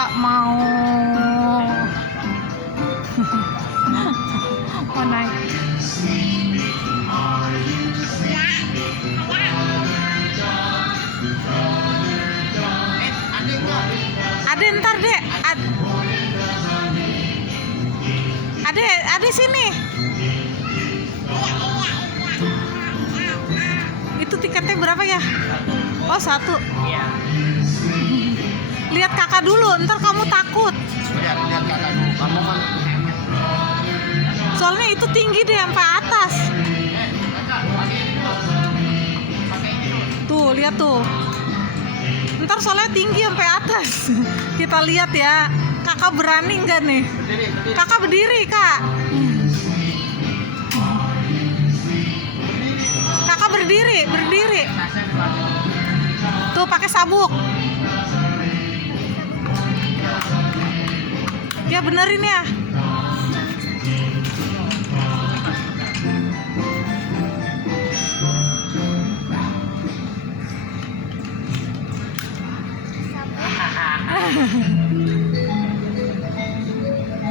kakak mau mau naik. Ade ntar dek, ade sini. Itu tiketnya berapa ya? Oh 1. Iya. Lihat kakak dulu, ntar kamu takut. Lihat kakak dulu. Kamu kan Soalnya itu tinggi deh sampai atas. Tuh, lihat tuh. Ntar soalnya tinggi sampai atas. Kita lihat ya. Kakak berani nggak nih? Kakak berdiri, Kak. Kakak berdiri. Tuh pakai sabuk. Ya benerin ya.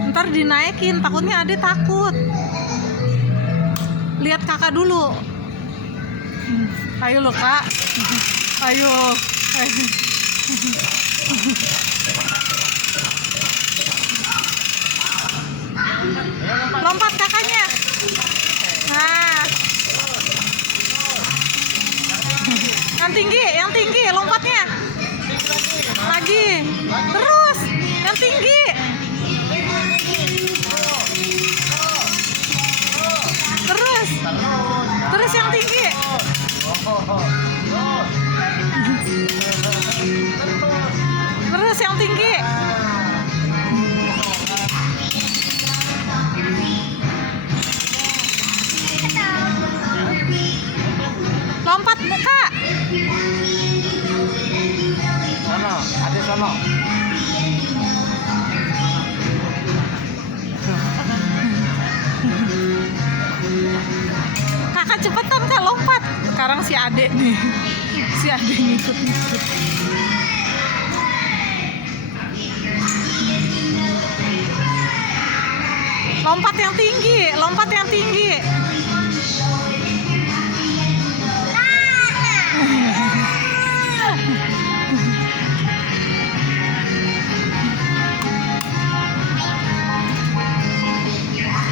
Ntar dinaikin, takutnya Ade takut. Lihat kakak dulu. Ayo lo kak. Ayo. Lompat kakaknya. Nah. Yang tinggi lompatnya. Lagi. Terus. Yang tinggi. Terus yang tinggi. Terus yang tinggi. Lompat muka. sono, ada sono. Kakak cepetan kak lompat. Sekarang si adek nih. Si adek ngikut. Lompat yang tinggi.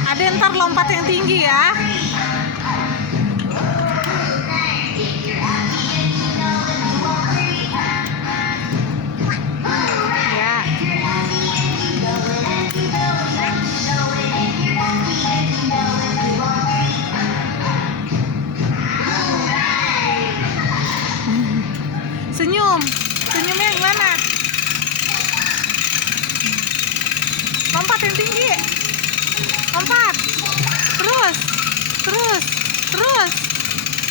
Ada ntar lompat yang tinggi ya. Senyumnya yang mana? Lompat yang tinggi. Lompat. Terus.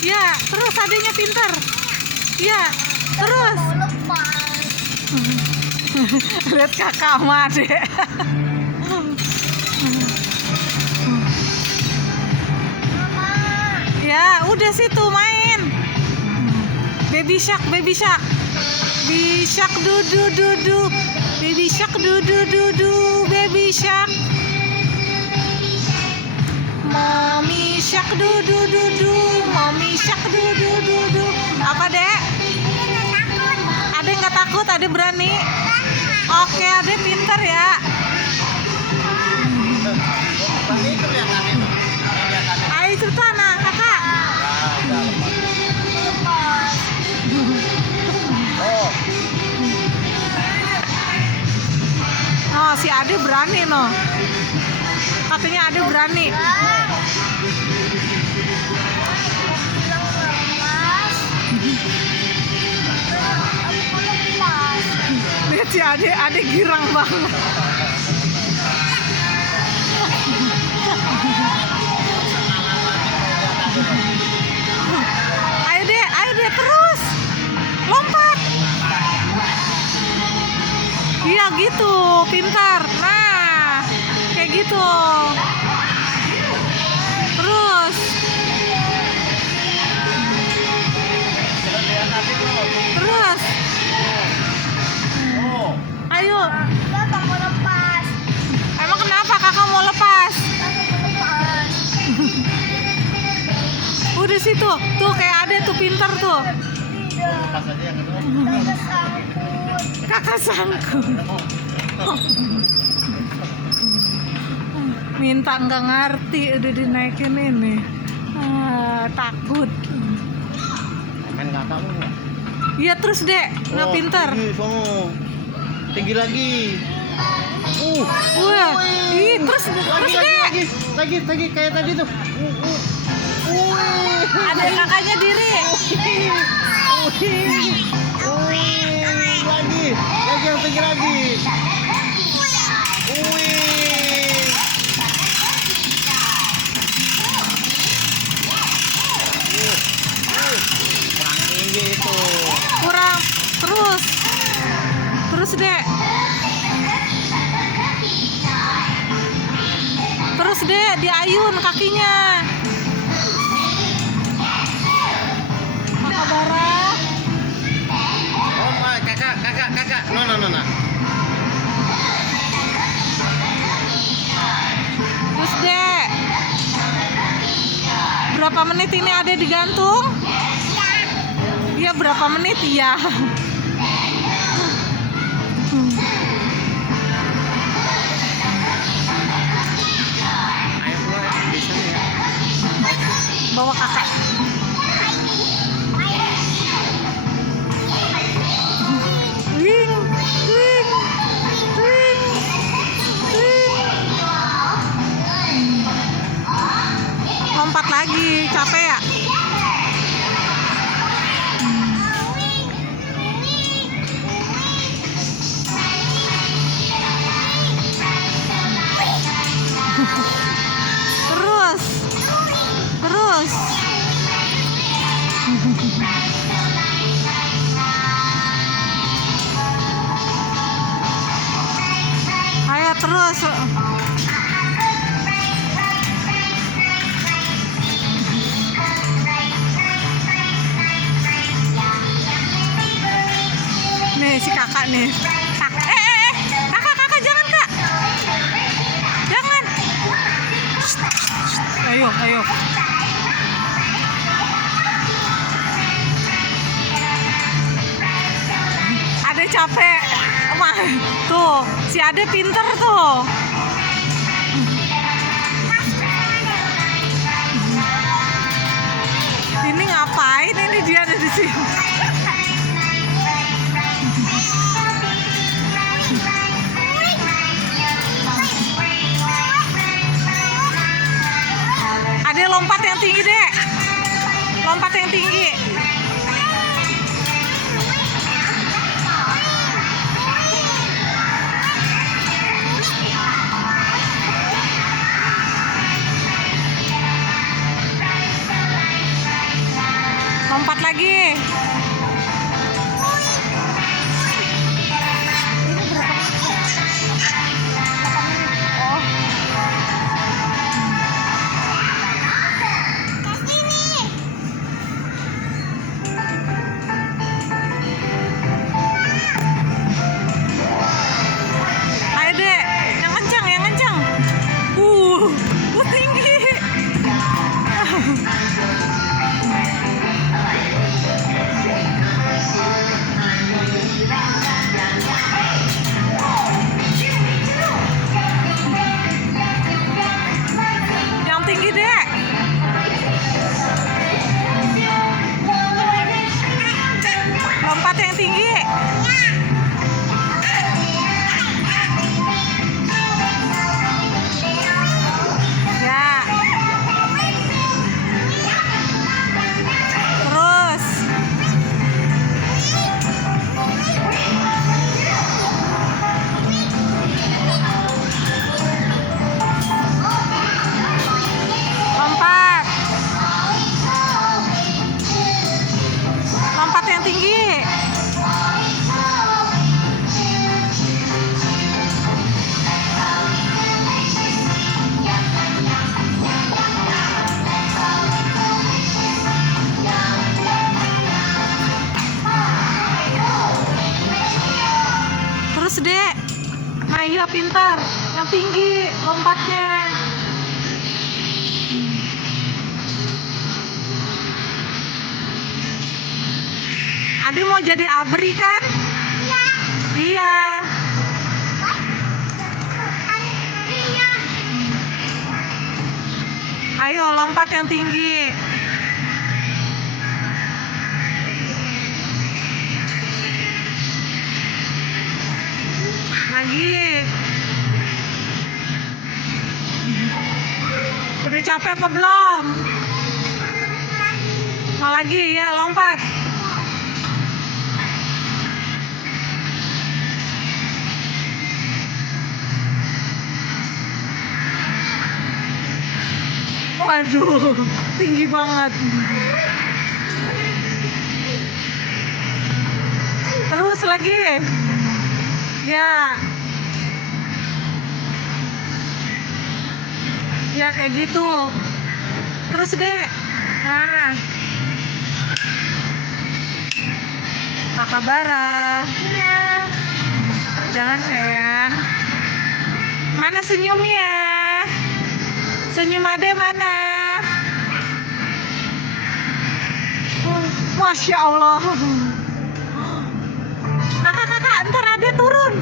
Ya, terus adanya pintar. Ya, terus. Lihat kakak sama adek. Ya, udah situ main. Baby shark. Baby shark du. Baby shark du. Baby shark. Mommy shark du. Mommy shark du. Apa dek? Ade nggak takut, Ade berani. Oke, Ade pintar ya. Ayo cerita nah kakak. Oh, si Ade berani no. Katanya Ade berani. Lihat si Ade girang banget. Ayo deh terus. Lompat. Iya gitu, pintar. Nah, kayak gitu. Terus. Ayo. Tuh kayak ada tuh pinter tuh. Pas aja yang kedua. Kakak sangkut. Minta nggak ngerti udah dinaikin ini. Takut. Main kakak lu nggak? Iya terus dek, nggak pinter. Tinggi, sono. Tinggi lagi. Wah, ih terus dek. Lagi kayak tadi tuh. Ada kakaknya diri. Lagi yang tinggi lagi. Kurang tinggi itu. Kurang. Terus dek. Terus dek, diayun kakinya. Kakak Bara. Oh my, kakak. No. Terus dek. Berapa menit ini ada digantung? Iya berapa menit ya? Ayo keluar di sana ya. Bawa kakak. Wing. Lompat lagi, capek ya? Terus. Ayo terus. Nih si kakak nih. Kakak jangan kak. Jangan. Ayo. Ade capek. Tuh, si Ade pinter tuh. Ini ngapain ini dia ada di sini? Ade lompat yang tinggi, Dek. Lompat yang tinggi. Lompat lagi. Ayo Dek, yang kencang. Tinggi. Yang tinggi Dek. Lompat yang tinggi. Ya. Terus. Lompat. Lompat yang tinggi. Terus Dek. Nah iya pintar. Yang tinggi lompatnya. Adi mau jadi abri kan? Iya. Ayo lompat yang tinggi. Lagi. Udah capek apa belum? Mau lagi ya, lompat. Waduh, tinggi banget. Terus lagi. Ya. Ya kayak gitu. Terus deh. Nah. Kakak Bara. Jangan sayang. Mana senyumnya? Senyum Ade mana? Masya Allah. Kakak, ntar Ade turun.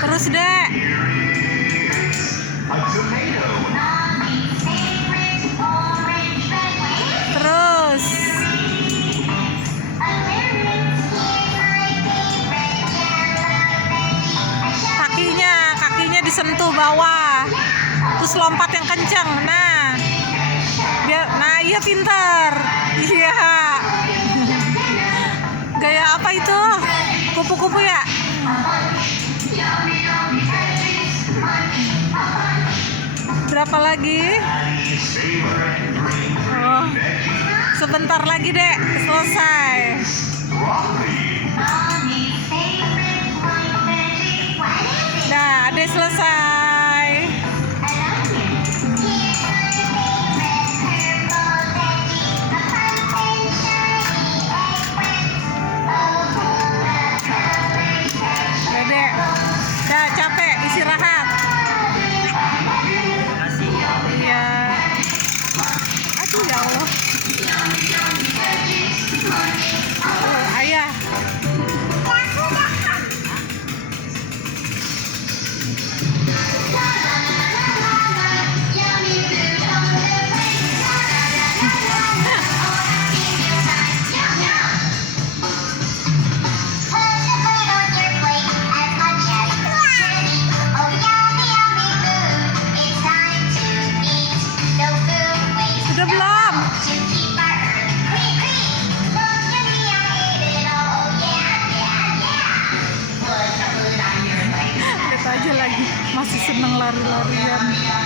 Terus deh. Terus. Kakinya disentuh bawah. Terus lompat yang kencang. Nah. Iya pintar. Iya. Gaya apa itu? Kupu-kupu ya? Berapa lagi? Oh, sebentar lagi dek, selesai. Dah, adek selesai. Dek, dah capek, istirahat. Iya. Aduh ya Allah. Ayah. Udah belum? Lihat aja lagi, masih seneng lari-larian.